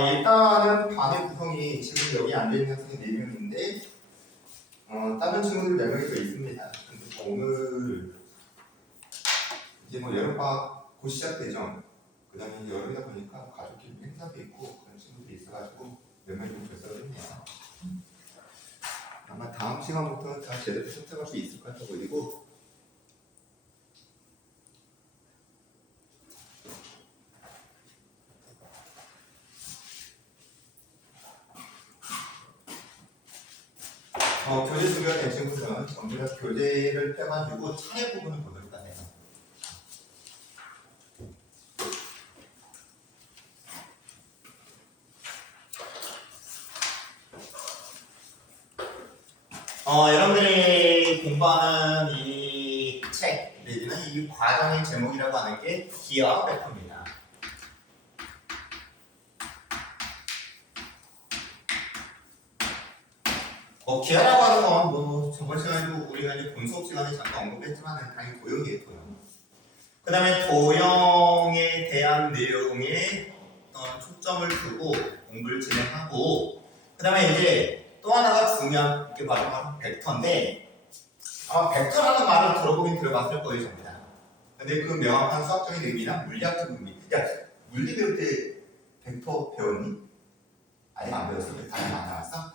일단은 반의 구성이 지금 여기 앉아있는 학생이 4명인데 다른 친구들 4명이 더 있습니다. 근데 오늘 이제 뭐 여름방학 곧 시작되죠. 그 다음에 여름이다 보니까 가족끼리 행사도 있고 그런 친구들이 있어가지고 몇 명이 좀 결석을 했네요. 아마 다음 시간부터는 다 제대로 선택할 수 있을 것 같아 보이고 교재 준비가 된 친구들은 전부 다 교재를 펴가지고 차례 부분을 보도록 하네요. 여러분들이 공부하는 이 책 내지는 이 과정의 제목이라고 하는 게 기하 벡터입니다. 기하라고 하는 건 뭐 저번 시간에도 우리가 이제 본 수업 시간에 잠깐 언급했지만 당연히 도형이에요, 도형. 그 다음에 도형에 대한 내용에 어떤 초점을 두고 공부를 진행하고 그 다음에 이제 또 하나가 중요한 게 바로 벡터인데 벡터라는 말을 들어보긴 들어봤을 거예요, 전부 다. 근데 그 명확한 수학적인 의미나 물리학적 의미 야, 물리 배울 때 벡터 배웠니? 아직 안 배웠어? 벡터는 안 나왔어?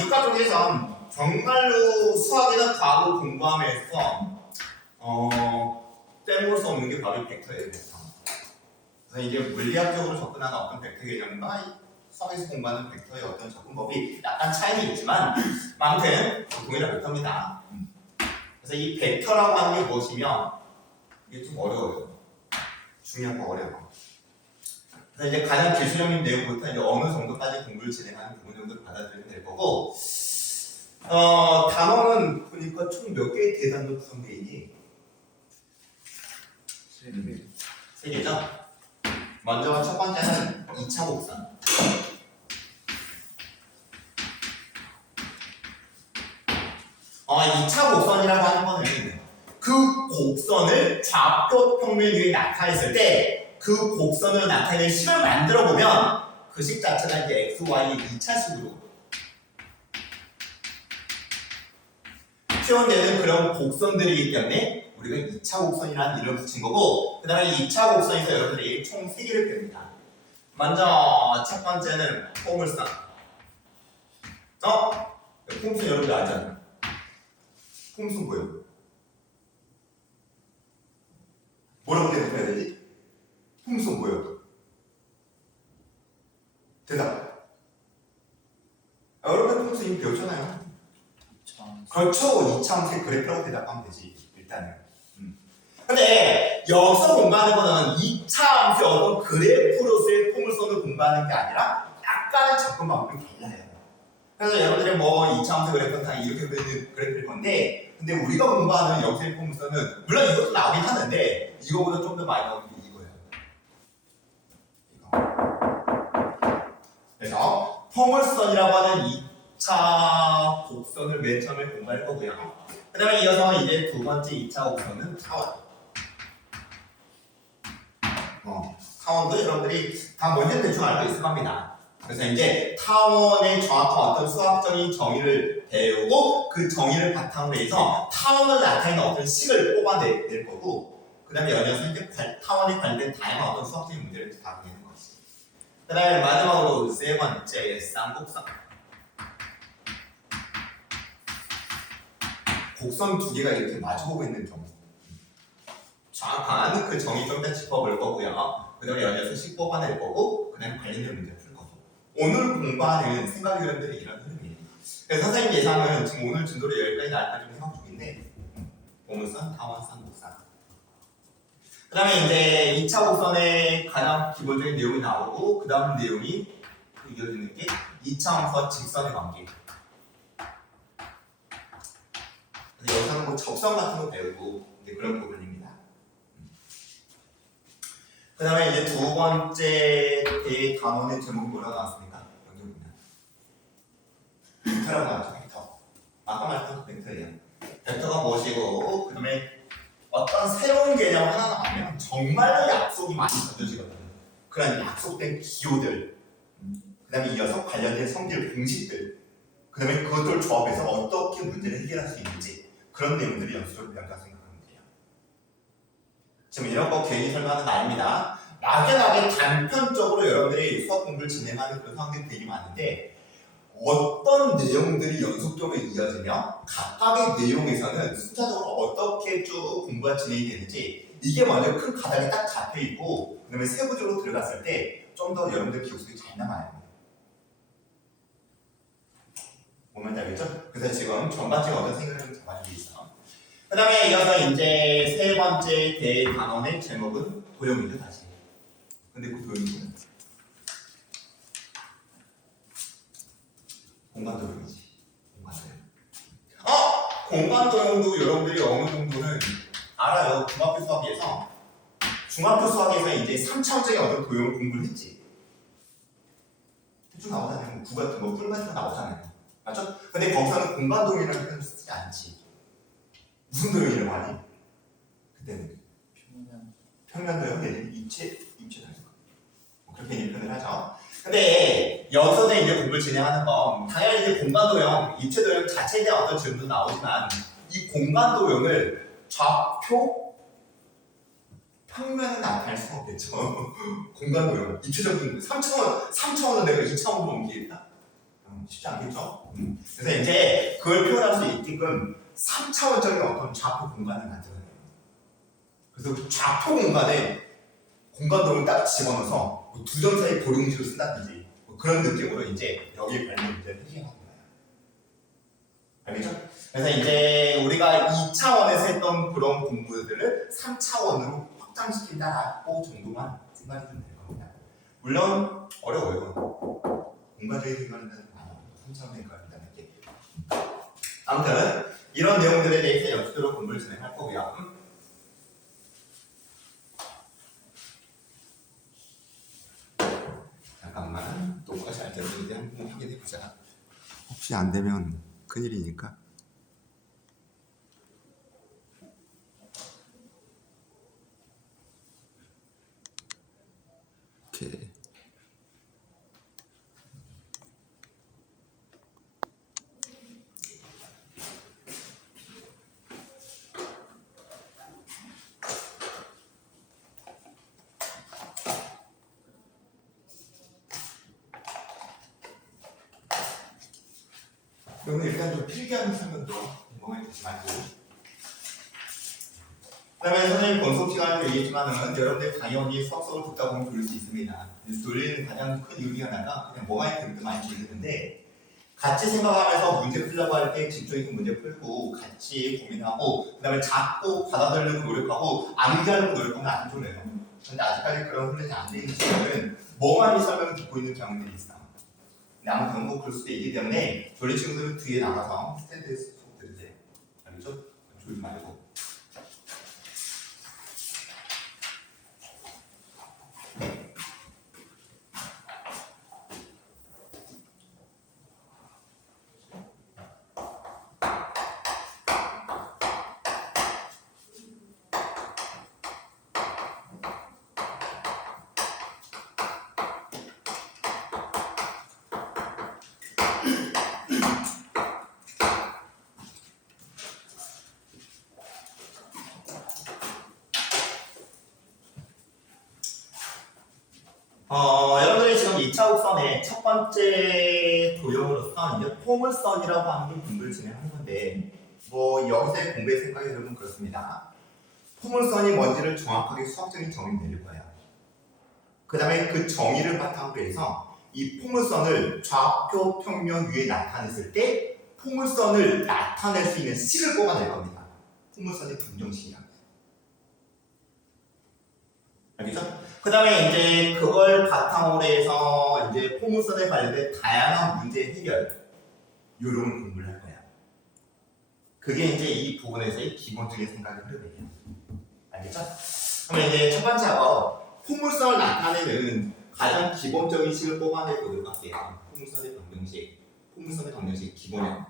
이과 쪽에선 정말로 수학이나 과학을 공부하면서 빼먹을 수 없는 게 바로 벡터예요, 벡터. 그래서 이제 물리학적으로 접근하는 어떤 벡터 개념과 수학에서 공부하는 벡터의 어떤 접근법이 약간 차이는 있지만 아무튼 동일한 벡터입니다. 그래서 이 벡터라고 하는 게 무엇이면 이게 좀 어려워요. 중요하고 어려워. 그래서 이제 가장 기술적인 내용부터 이제 어느 정도까지 공부를 진행하는 부분 정도를 받아들이면 될 거고 단어는 보니까 총 몇 개의 대단도 구성되어 있니? 3개죠? 먼저 첫 번째는 2차 곡선. 2차 곡선이라고 하는 거는 그 곡선을 좌표 평면 위에 나타냈을 때 그 곡선을 나타내는 식을 만들어 보면 그 식 자체가 이제 x, y의 2차식으로 표현되는 그런 곡선들이기 때문에 우리가 2차 곡선이라는 이름을 붙인 거고 그 다음에 2차 곡선에서 여러분들이 총 3개를 배웁니다. 먼저 첫 번째는 포물선. 포물선 여러분들 알잖아요. 포물선 뭐예요? 뭐라고 대답해야 되지? 포물선 뭐예요? 대답. 여러분 포물선 이미 배웠잖아요. 그렇죠. 2차함수의 그래프라고 대답하면 되지. 일단은. 근데 여기서 공부하는 거는 2차함수의 어떤 그래프로서의 포물선을 공부하는 게 아니라 약간의 접근 방법이 달라요. 그래서 여러분들이 뭐 2차함수 그래프는 다 이렇게 그리는 그래프일 건데 근데 우리가 공부하는 여기서의 포물선은 물론 이것도 나오긴 하는데 이거보다 좀 더 많이 나오는 게 이거예요. 그래서 포물선이라고 하는 2차 곡선을 맨 처음에 공부할 거고요. 그 다음에 이어서 이제 두 번째 2차 곡선은 타원. 타원도 여러분들이 다 뭔지 대충 알고 있을 겁니다. 그래서 이제 타원의 정확한 어떤 수학적인 정의를 배우고 그 정의를 바탕으로 해서 타원을 나타내는 어떤 식을 뽑아낼 거고 그 다음에 연이어서 이제 타원에 관련된 다양한 어떤 수학적인 문제를 다루는 것이. 그 다음에 마지막으로 세 번째 쌍곡선. 곡선 두 개가 이렇게 마주보고 있는 경우 정확한 그 정의 좀 더 짚어볼 거고요. 그 다음에 연이어서 식 뽑아낼 거고 그 다음에 관련된 문제를 풀 거고 오늘 공부하는 생각 유형들이 이런 흐름이에요. 그래서 선생님 예상은 지금 오늘 진도를 여기까지 나올까 좀 생각 중인데 포물선, 타원, 쌍곡선 그 다음에 이제 2차 곡선의 가장 기본적인 내용이 나오고 그 다음 내용이 이어지는 게 2차 함수와 직선의 관계. 그래서 여기서는 뭐 접선 같은 거 배우고 이제 그런 부분입니다. 그 다음에 이제 두 번째 대단원의 제목이 뭐라고 나왔습니까? 여기입니다. 벡터라고 나왔죠, 벡터. 아까 말했던 그 벡터예요. 벡터가 무엇이고, 그 다음에 어떤 새로운 개념 하나 나오면 정말로 약속이 많이 던져지거든요. 그런 약속 약속된 기호들, 그 다음에 이어서 관련된 성질 공식들, 그 다음에 그것들을 조합해서 어떻게 문제를 해결할 수 있는지 그런 내용들이 연수적으로 배운다고 생각하면 돼요. 지금 이런 거 괜히 설명하는 거 아닙니다. 막연하게 단편적으로 여러분들이 수학 공부를 진행하는 그런 상황들이 되게 많은데 어떤 내용들이 연속적으로 이어지며 각각의 내용에서는 순차적으로 어떻게 쭉 공부가 진행이 되는지 이게 먼저 큰 가닥이 딱 잡혀있고 그 다음에 세부적으로 들어갔을 때 좀 더 여러분들 기억 속에 잘 남아요. 뭔지 알겠죠? 그래서 지금 전반적인 어떤 생각을 좀 잡아주고 있어. 그 다음에 이어서 이제 세 번째 대단원의 제목은 도형이죠, 다시. 근데 그 도형이 뭐야? 공간도형이지. 공간도형. 공간도형도 여러분들이 어느 정도는 알아요. 중학교 수학에서 이제 3차원적인 어떤 도형을 공부를 했지. 대충 나오잖아요. 구 같은 거, 풀 같은 거 나오잖아요. 맞죠? 근데 거기서는 공간도형이라는 표현을 쓰지 않지. 무슨 도형이라고 하니? 그때는 평면도형, 얘는 입체도형. 그렇게 표현을 하죠. 근데 여기서는 이제 공부를 진행하는 건 당연히 이제 공간도형, 입체도형 자체에 대한 어떤 질문도 나오지만 이 공간도형을 좌표, 평면은 나타낼 수가 없겠죠. 공간도형, 입체적인 3차원은 내가 2차원으로 옮기겠다? 쉽지 않겠죠. 그래서 이제 그걸 표현할 수 있게끔 3차원적인 어떤 좌표 공간을 만들어내요. 그래서 그 좌표 공간에 공간도형을 딱 집어넣어서 뭐 두 점 사이 고령식을 쓴다든지 뭐 그런 느낌으로 이제 여기에 관련 문제를 해결하는 거예요. 알겠죠? 그래서 이제 우리가 2차원에서 했던 그런 공부들을 3차원으로 확장시킨다라고 정도만 생각이 좀 될 겁니다. 물론 어려워요. 공간적인 생각을 한다는 거 아니에요. 3차원 생각을 한다는 게. 아무튼 이런 내용들에 대해서 연습으로 공부를 진행할 거고요. 잠깐만 녹화가 잘 되는지 한번 확인해 보자. 혹시 안 되면 큰일이니까. 오케이. 그러면 일단 좀 필기하는 설명도 공부해 두지 말고. 그다음에 선생님 권속 시간에도 얘기했지만은 여러분들 당연히 수학수업을 듣다 보면 졸릴 수 있습니다. 졸리는 가장 큰 이유 중에 하나가 그냥 뭐가 있든 많이 졸리는데 같이 생각하면서 문제 풀려고 할 때 집중해서 문제 풀고 같이 고민하고 그다음에 자꾸 받아들이려고 노력하고 암기하려고 노력하면 안 졸려요. 근데 아직까지 그런 훈련이 안 돼 있는 친구들은 멍하니 설명을 듣고 있는 경우들이 있어요. 근데 아무튼 뭐 그럴 수도 있기 때문에 졸린 친구들은 뒤에 나가서 스탠드에서 수업 들으세요. 알겠죠? 졸지 말고. 여러분들이 지금 2차 곡선의 첫 번째 도형으로서 이제 포물선이라고 하는 걸 공부를 진행하는 건데 뭐 여기서의 공부의 생각이 여러분 그렇습니다. 포물선이 뭔지를 정확하게 수학적인 정의를 내릴 거예요. 그 다음에 그 정의를 바탕으로 해서 이 포물선을 좌표 평면 위에 나타냈을 때 포물선을 나타낼 수 있는 식을 뽑아낼 겁니다. 포물선의 긍정식이랍니다. 알겠죠? 그 다음에 이제 그걸 바탕으로 해서 이제 포물선에 관련된 다양한 문제 해결 요런 공부를 할 거야. 그게 이제 이 부분에서의 기본적인 생각의 흐름이에요. 알겠죠? 그러면 이제 첫 번째 작업 포물선을 나타내는 가장 기본적인 식을 뽑아내 보도록 할게요. 포물선의 방정식, 포물선의 방정식 기본형.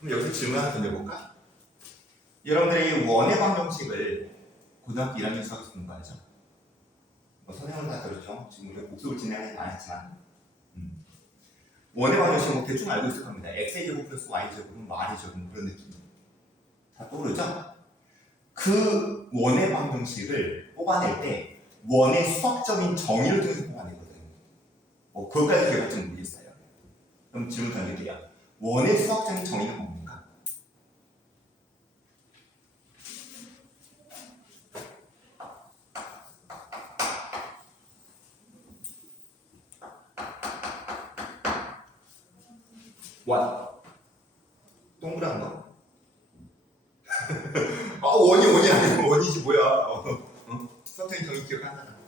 그럼 여기서 질문 하나 던져볼까? 여러분들이 원의 방정식을 고등학교 1학년 수학에서 공부하죠? 선생님은 다 들었죠? 지금 우리가 복습을 진행하지 않았지만 원의 방정식 뭐 대충 알고 있을 겁니다. x제곱 플러스 y제곱은 y제곱 그런 느낌 다 떠오르죠? 그 원의 방정식을 뽑아낼 때 원의 수학적인 정의를 통해서 뽑아내거든요. 그것까지 기억할지 모르겠어요. 그럼 질문 던질게요. 원의 수학적인 정의는 뭡니까? 원. 동그란 거? 원이 아니고 원이지 뭐야. 수학적인 정의 기억한다.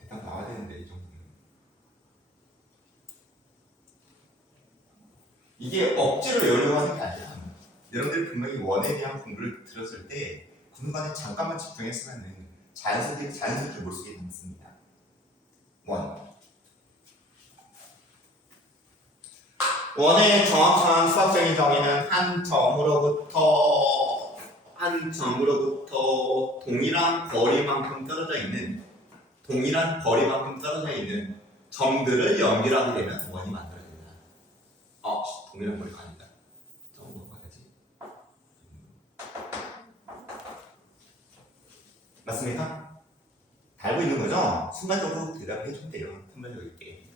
대답 나와야 되는데 이 정도는. 이게 억지로 외우려고 하는 게 아니라 여러분들이 분명히 원에 대한 공부를 들었을 때 그 순간에 잠깐만 집중했으면 자연스럽게 머릿속에 남습니다. 원의 정확한 수학적인 정의는 한 점으로부터 동일한 거리만큼 떨어져 있는 점들을 연결하게 되면 원이 만들어집니다. 동일한 거리가 아니다. 조금 더 봐야지. 맞습니까? 다 알고 있는 거죠? 순간적으로 대답해 준대요. 순간적으로 있게.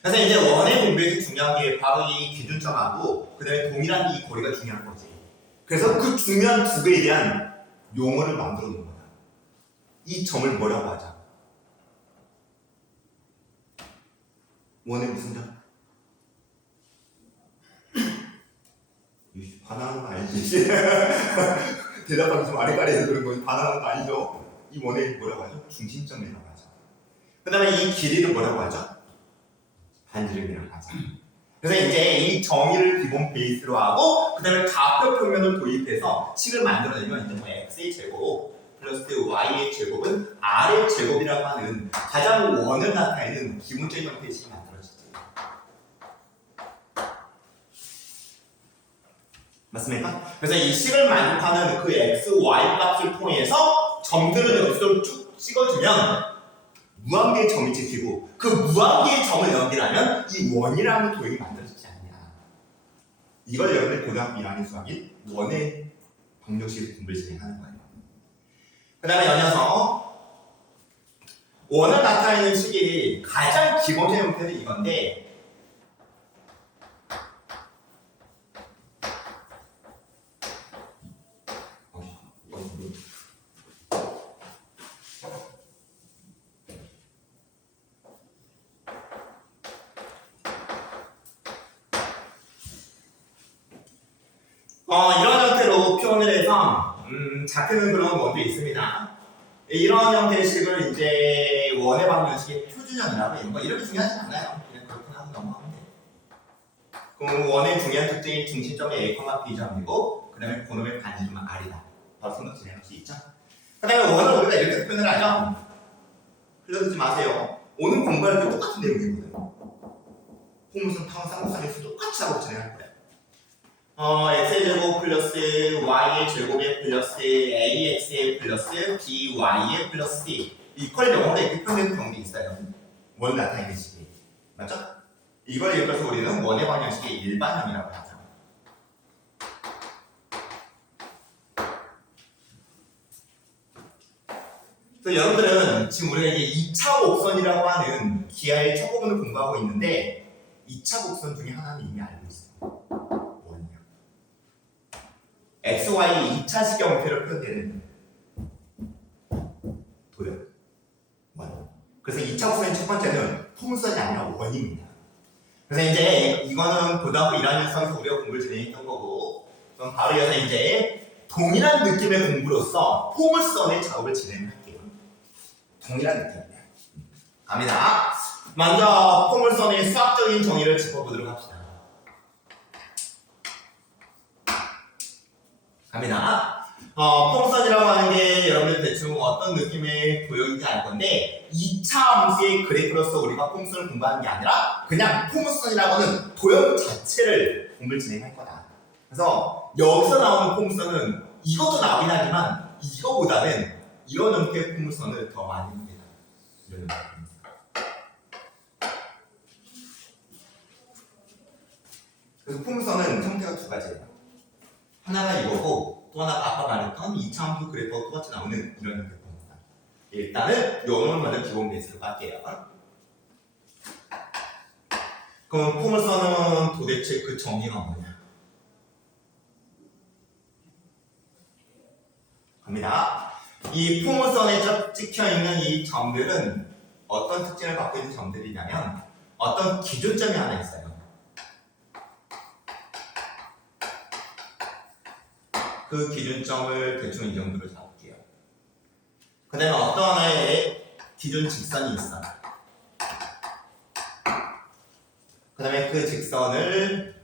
그래서 이제 원의 공부에서 중요한 게 바로 이 기준점하고 그 다음에 동일한 이 거리가 중요한 거지. 그래서 그 중요한 두 개에 대한 용어를 만들어 놓은 거야. 이 점을 뭐라고 하자? 원의 무슨 점? 반항은 아니지. 대답하기 좀 아리까리해서 그런 건 반항은 아니죠. 이 원의 뭐라고 하죠? 중심점이라고 하죠. 그 다음에 이 길이를 뭐라고 하죠? 반지름이라고 하죠. 그래서 이제 이 정의를 기본 베이스로 하고 그 다음에 가표 표면을 도입해서 식을 만들어내면 이제 뭐 x의 제곱 플러스 y의 제곱은 r의 제곱이라고 하는 가장 원을 나타내는 기본적인 형태의 식이 만들어지죠. 맞습니까? 그래서 이 식을 만족하는 그 x, y 값을 통해서 점들을 여기서 쭉 찍어주면 무한계의 점이 찍히고 그 무한계의 점을 연결하면 이 원이라는 도형이 만들어지지 않냐. 이걸 여러분들 고등학교 1학년 수학인 원의 방정식에서 공부를 진행하는 거예요. 그 다음에 연이어서 원을 나타내는 식이 가장 기본적인 형태는 이건데 이런 형태로 표현을 해서 잡히는 그런 것도 있습니다. 이런 형태의 식을 이제 원의 방정식의 표준형이라고 해요. 이렇게 중요하지 않아요. 그냥 그렇게 하고 넘어가면 돼요. 그럼 원의 중요한 특징이 중심점이 A, B점이고 그 다음에 고놈의 반지름은 R이다. 바로 생각 진행할 수 있죠. 그 다음에 원을 우리가 이렇게 표현을 하죠. 흘려듣지 마세요. 오늘 공부할 때 똑같은 내용이거든요. 홍무슨 쌍쌍쌍에서 똑같이 하고 진행할 거예요. x의 제곱 플러스 y의 제곱에 플러스 ax의 플러스 by의 플러스 c 이퀄 영어로 이렇게 표현되는 경우도 있어요. 원 나타내는 식이 맞죠? 이걸 읽어서 우리는 원의 방정식의 일반형이라고 하죠. 그래서 여러분들은 지금 우리가 이제 2차 곡선이라고 하는 기하의 첫 부분을 공부하고 있는데 2차 곡선 중에 하나는 이미 알고 있어요. x, y 2차식 형태로 표현되는 도형 원. 그래서 2차 곡선의 첫 번째는 포물선이 아니라 원입니다. 그래서 이제 이거는 고등학교 1학년 수학에서 우리가 공부를 진행했던 거고 그럼 바로 이어서 이제 동일한 느낌의 공부로서 포물선의 작업을 진행할게요. 동일한 느낌입니다. 갑니다. 먼저 포물선의 수학적인 정의를 짚어보도록 합시다. 갑니다. 포물선이라고 하는 게 여러분들 대충 어떤 느낌의 도형인지 알 건데 2차 함수의 그래프로서 우리가 포물선을 공부하는 게 아니라 그냥 포물선이라고 하는 도형 자체를 공부를 진행할 거다. 그래서 여기서 나오는 포물선은 이것도 나오긴 하지만 이거보다는 이런 형태의 포물선을 더 많이 합니다. 그래서 포물선은 형태가 두 가지예요. 하나가 이거고 또 하나가 아까 말했던 2차 함수 그래프와 똑같이 나오는 이런 형태입니다. 일단은 요놈을 먼저 기본 베이스로 갈게요. 그럼 포물선은 도대체 그 정의가 뭐냐? 갑니다. 이 포물선에 찍혀있는 이 점들은 어떤 특징을 갖고 있는 점들이냐면 어떤 기준점이 하나 있어요. 그 기준점을 대충 이 정도로 잡을게요. 그 다음에 어떤 하나의 기준 직선이 있어. 그 다음에 그 직선을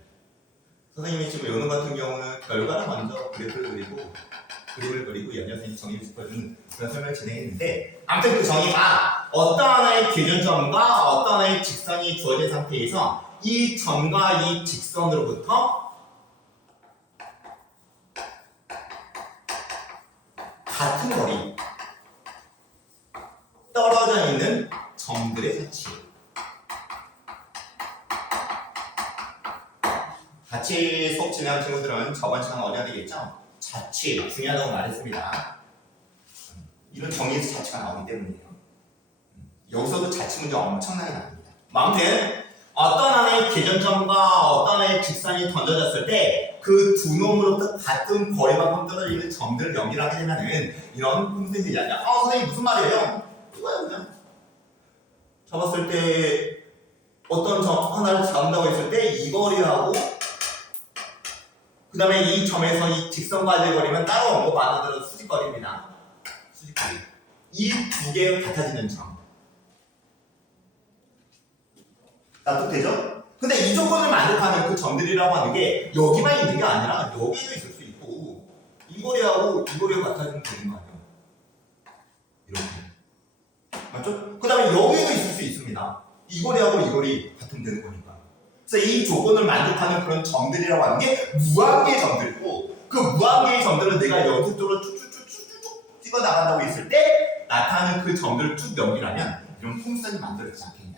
선생님이 지금 요놈 같은 경우는 결과를 먼저 그림을 그리고 연여 선생님이 정의를 짚어주는 그런 설명을 진행했는데 아무튼 그 정의가 어떤 하나의 기준점과 어떤 하나의 직선이 주어진 상태에서 이 점과 이 직선으로부터 같은 거리 떨어져 있는 점들의 사치. 같이 수업 진행한 친구들은 저번 시간 어려야 되겠죠? 자치 중요하다고 말했습니다. 이런 정의에서 자치가 나오기 때문이에요. 여기서도 자치 문제 엄청나게 나옵니다. 아무튼 어떤 하나의 기준점과 어떤 하나의 직선이 던져졌을 때 그 두 놈으로부터 같은 거리만큼 떨어지는 점들을 연결하게 되면은 이런 풍선들이 아니야. 선생님 무슨 말이에요? 이거야 그냥. 잡았을 때 어떤 점 하나를 잡는다고 했을 때 이 거리하고 그 다음에 이 점에서 이 직선과의 거리면 따로 언급 안 하더라도 수직거리입니다. 수직거리. 이 두 개가 같아지는 점. 납득되죠? 근데 이 조건을 만족하는 그 점들이라고 하는 게 여기만 있는 게 아니라 여기도 있을 수 있고 이 거리하고 이 거리가 같아지면 되는 거 아니에요? 이렇게. 맞죠? 그 다음에 여기도 있을 수 있습니다. 이 거리하고 이 거리 같으면 되는 거니까. 그래서 이 조건을 만족하는 그런 점들이라고 하는 게 무한계의 점들이고 그 무한계의 점들은 내가 연속적으로 쭉쭉쭉쭉쭉 찍어 나간다고 했을 때 나타나는 그 점들을 쭉 연결하면 이런 풍선이 만들어지지 않겠냐.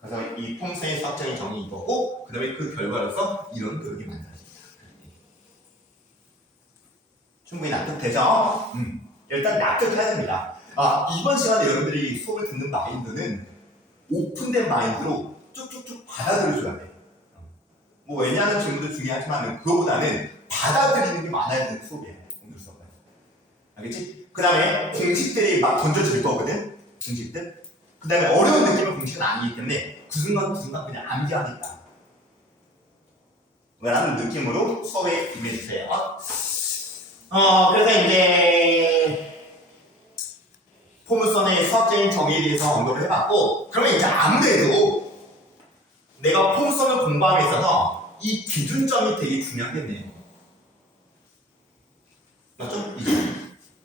그래서 이 폼스의 수학적인 정의 이거고 그 다음에 그 결과로서 이런 그룹이 만들어집니다. 충분히 납득되죠? 일단 납득해야 됩니다. 이번 시간에 여러분들이 수업을 듣는 마인드는 오픈된 마인드로 쭉쭉쭉 받아들여줘야 돼. 뭐 왜냐하는 질문도 중요하지만 그거보다는 받아들이는 게 많아야 되는 수업이에요. 오늘 수업은. 알겠지? 그 다음에 공식들이 막 던져질 거거든? 공식들? 그 다음에 어려운 느낌의 공식은 아니기 때문에 그 순간 그냥 암기하겠다 라는 느낌으로 수업에 임해주세요. 그래서 이제 포물선의 수학적인 정의에 대해서 언급을 해봤고 그러면 이제 아무래도 내가 포물선을 공부함에 있어서 이 기준점이 되게 중요하겠네요. 맞죠?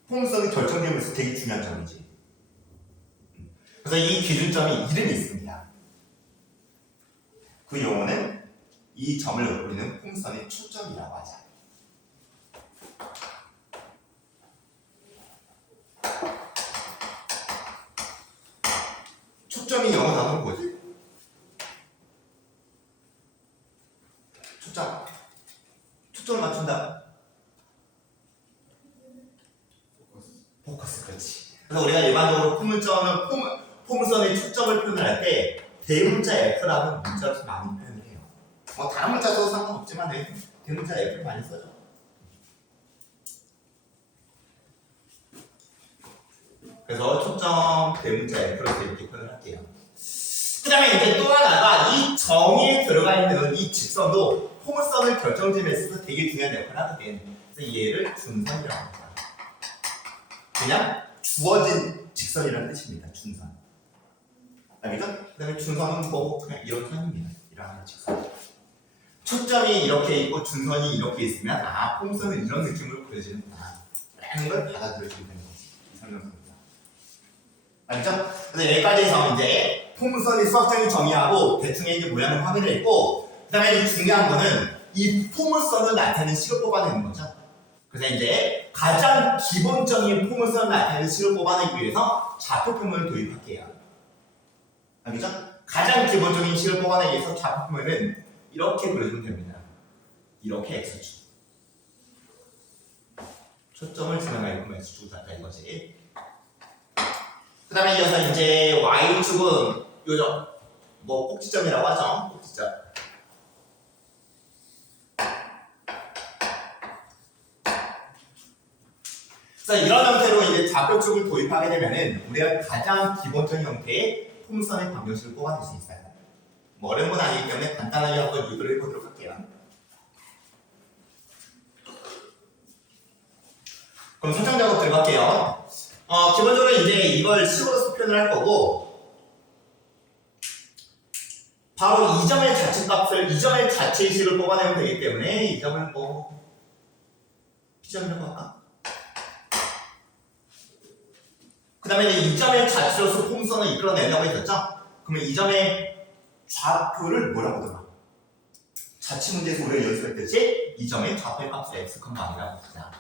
포물선이 결정되면서 되게 중요한 점이지. 그래서 이 기준점이 이름이 있습니다. 그 용어는 이 점을 우리는 포물선의 초점이라고 하자. 초점이 영어 단어는 뭐지? 초점을 맞춘다. 포커스, 그렇지. 그래서 우리가 일반적으로 포물선의 초점을 표현할 때 대문자 F라는 문자를 많이 표현을 해요. 다른 문자 써도 상관없지만 대문자 F를 많이 써죠. 그래서 초점 대문자 F로 이렇게 표현을 할게요. 그 다음에 이제 또 하나가 이 정의에 들어가 있는 이 직선도 포물선을 결정짓는 데 있어서 되게 중요한 역할을 하거든. 그래서 얘를 준선이라고 합니다. 그냥 주어진 직선이라는 뜻입니다. 준선. 알겠죠? 그 다음에 준선은 뭐 그냥 이런 선입니다. 이런 직선. 초점이 이렇게 있고 준선이 이렇게 있으면 아 폼선은 이런 느낌으로 그려지는구나 라는 걸 받아들여주면 되는 거지. 이 설명서입니다. 알겠죠? 그래서 여기까지 해서 이제 폼선의 수학적인 정의하고 대충의 이제 모양을 확인했고 그 다음에 중요한 거는 이 포물선을 나타내는 식을 뽑아내는 거죠. 그래서 이제 가장 기본적인 포물선을 나타내는 식을 뽑아내기 위해서 좌표표면을 도입할게요. 알겠죠? 가장 기본적인 식을 뽑아내기 위해서 좌표표면은 이렇게 그려주면 됩니다. 이렇게 X축. 초점을 중앙에 있고 X축을 잡자 이거지. 그 다음에 이어서 이제 Y축은 요점, 뭐 꼭지점이라고 하죠. 꼭지점. 그래서 이런 형태로 이제 좌표축을 도입하게 되면은 우리가 가장 기본적인 형태의 폼선의 방정식을 뽑아낼 수 있어요. 뭐 어려운 건 아니기 때문에 간단하게 한번 유도를 해보도록 할게요. 그럼 선정 작업 들어갈게요. 기본적으로 이제 이걸 식으로 표현을 할 거고 바로 이 점의 자체값을 이 점의 자체의 식을 뽑아내면 되기 때문에 이 점을 뭐 P점이라고 할까? 그 다음에 이 점의 자체로서 폼선을 이끌어내려고 했었죠? 그러면 이 점의 좌표를 뭐라고 들어? 자취 문제에서 우리가 연습했듯이 이 점의 좌표의 값을 x, 아니라고 합니다.